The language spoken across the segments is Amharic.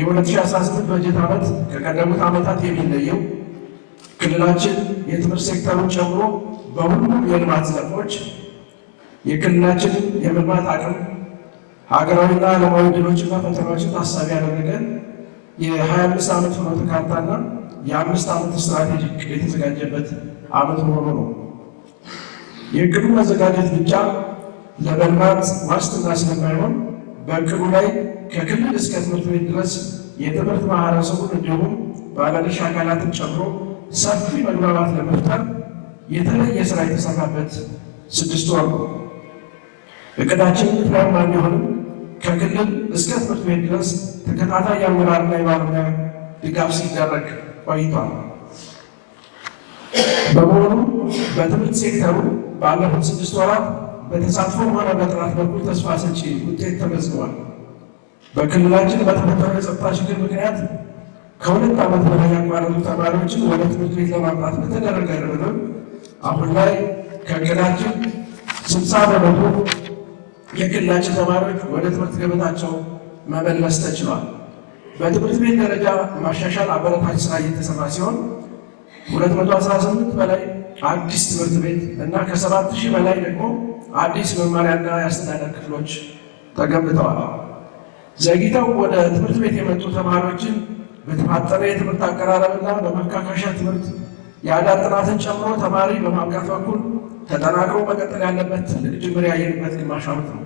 የ2018 በጀት ዓመት ከቀደሙት ዓመታት የሚለየው ክልላችን የትምህርት ሴክተሩን ጨምሮ በሁሉም የልማት ዘርፎች የክልላችንን የመልማት አቅም ሀገራዊና ዓለማዊ ድሎችና ፈተናዎችን ታሳቢ ያደረገ የ25 ዓመት ፍኖተ ካርታና የ5 ዓመት ስትራቴጂ ዕቅድ የተዘጋጀበት ዓመት መሆኑ ነው። የዕቅዱ መዘጋጀት ብቻ ለመልማት ዋስትና ስለማይሆን በዕቅዱ ላይ ከክልል እስከ ትምህርት ቤት ድረስ የትምህርት ማህበረሰቡን እንዲሁም ባለድርሻ አካላትን ጨምሮ ሰፊ መግባባት ለመፍጠር የተለየ ስራ የተሰራበት 6 ወር ነው። ዕቅዳችን ፍሬያማ እንዲሆንም ከክልል እስከ ትምህርት ቤት ድረስ ተከታታይ የአመራርና የባለሙያ ድጋፍ ሲደረግ ቆይቷል። በመሆኑ በትምህርት ሴክተሩ ባለፉት 6 ወራት በተሳትፎም ሆነ በጥራት በኩል ተስፋ ሰጪ ውጤት ተመዝግቧል። በክልላችን በተፈጠረው የጸጥታ ችግር ምክንያት ከ2 ዓመት በላይ ያቋረጡ ተማሪዎችን ወደ ትምህርት ቤት ለማምጣት በተደረገ ርብርብ አሁን ላይ ከዕቅዳችን 60 በመቶ የክልላችን ተማሪዎች ወደ ትምህርት ገበታቸው መመለስ ተችሏል። በትምህርት ቤት ደረጃ ማሻሻል አበረታች ስራ እየተሰራ ሲሆን 218 በላይ አዲስ ትምህርት ቤት እና ከ7000 በላይ ደግሞ አዲስ መማሪያና የአስተዳደር ክፍሎች ተገንብተዋል። ዘግይተው ወደ ትምህርት ቤት የመጡ ተማሪዎችን በተፋጠነ የትምህርት አቀራረብና በማካካሻ ትምህርት የአዳር ጥናትን ጨምሮ ተማሪ በማብቃት በኩል ተጠናክሮ መቀጠል ያለበት ትልቅ ጅምር ያየንበት ግማሽ ዓመት ነው።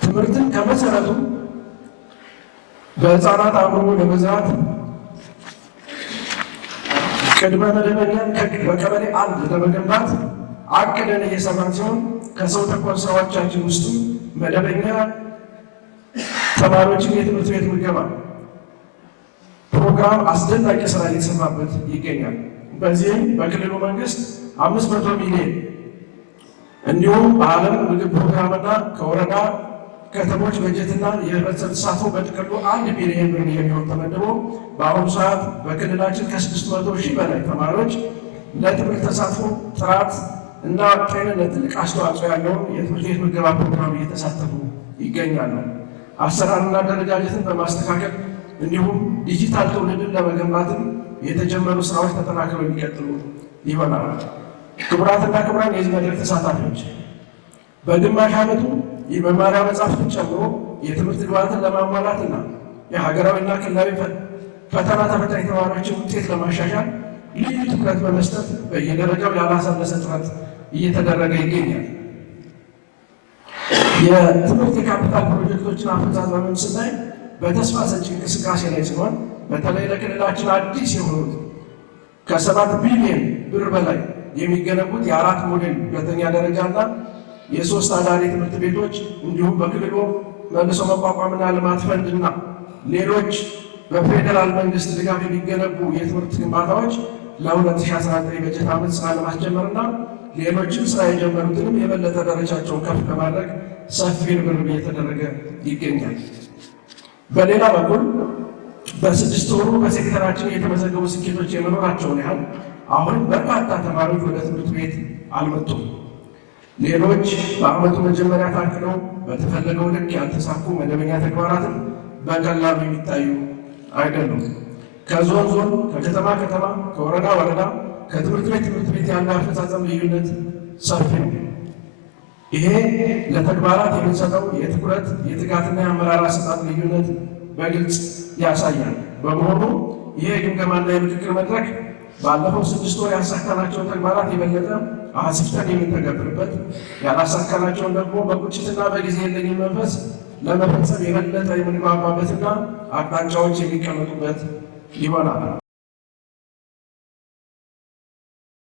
ትምህርትን ከመሰረቱ በሕፃናት አእምሮ ለመዝራት ቅድመ መደበኛን በቀበሌ 1 ለመገንባት አቅደን እየሰራን ሲሆን ከሰው ተኮር ስራዎቻችን ውስጥ መደበኛ ተማሪዎችን የትምህርት ቤት ምገባ ፕሮግራም አስደናቂ ስራ እየተሰራበት ይገኛል። በዚህም በክልሉ መንግስት 500 ሚሊዮን እንዲሁም በዓለም ምግብ ፕሮግራምና ከወረዳ ከተሞች በጀትና የህብረተሰብ ተሳትፎ በጥቅሉ 1 ቢሊዮን ብር የሚሆን ተመድቦ በአሁኑ ሰዓት በክልላችን ከ600 ሺህ በላይ ተማሪዎች ለትምህርት ተሳትፎ ጥራት እና ጤንነት ትልቅ አስተዋጽኦ ያለውን የትምህርት ቤት ምገባ ፕሮግራም እየተሳተፉ ይገኛሉ። አሰራርና አደረጃጀትን በማስተካከል እንዲሁም ዲጂታል ትውልድን ለመገንባትም የተጀመሩ ስራዎች ተጠናክረው የሚቀጥሉ ይሆናል። ክቡራትና ክቡራን የዚህ መድረክ ተሳታፊዎች በግማሽ ዓመቱ የመማሪያ መጽሐፍትን ጨምሮ የትምህርት ግብዓትን ለማሟላትና የሀገራዊና ክልላዊ ፈተና ተፈታኝ ተማሪዎችን ውጤት ለማሻሻል ልዩ ትኩረት በመስጠት በየደረጃው ያላሰለሰ ጥረት እየተደረገ ይገኛል። የትምህርት የካፒታል ፕሮጀክቶችን አፈጻጸም ስናይ በተስፋ ሰጪ እንቅስቃሴ ላይ ሲሆን በተለይ ለክልላችን አዲስ የሆኑት ከ7 ቢሊዮን ብር በላይ የሚገነቡት የ4 ሞዴል ሁለተኛ ደረጃና የ3 አዳሪ ትምህርት ቤቶች እንዲሁም በክልሉ መልሶ መቋቋምና ልማት ፈንድና ሌሎች በፌዴራል መንግስት ድጋፍ የሚገነቡ የትምህርት ግንባታዎች ለ2019 በጀት ዓመት ስራ ለማስጀመርና ሌሎችም ስራ የጀመሩትንም የበለጠ ደረጃቸውን ከፍ ለማድረግ ሰፊ ርብርብ እየተደረገ ይገኛል። በሌላ በኩል በ6 ወሩ በሴክተራችን የተመዘገቡ ስኬቶች የመኖራቸውን ያህል አሁን በርካታ ተማሪዎች ወደ ትምህርት ቤት አልመጡም። ሌሎች በዓመቱ መጀመሪያ ታቅደው በተፈለገው ልክ ያልተሳኩ መደበኛ ተግባራትም በቀላሉ የሚታዩ አይደሉም። ከዞን ዞን፣ ከከተማ ከተማ፣ ከወረዳ ወረዳ፣ ከትምህርት ቤት ያለ አፈጻጸም ልዩነት ሰፊ ነው። ይሄ ለተግባራት የምንሰጠው የትኩረት የትጋትና የአመራር አሰጣጥ ልዩነት በግልጽ ያሳያል። በመሆኑ ይሄ የግምገማና የምክክር መድረክ ባለፈው 6 ወር ያሳካናቸውን ተግባራት የበለጠ አስፍተን የምንተገብርበት፣ ያላሳካናቸውን ደግሞ በቁጭትና በጊዜ የለኝም መንፈስ ለመፈጸም የበለጠ የምንግባባበትና አቅጣጫዎች የሚቀመጡበት ይሆናል።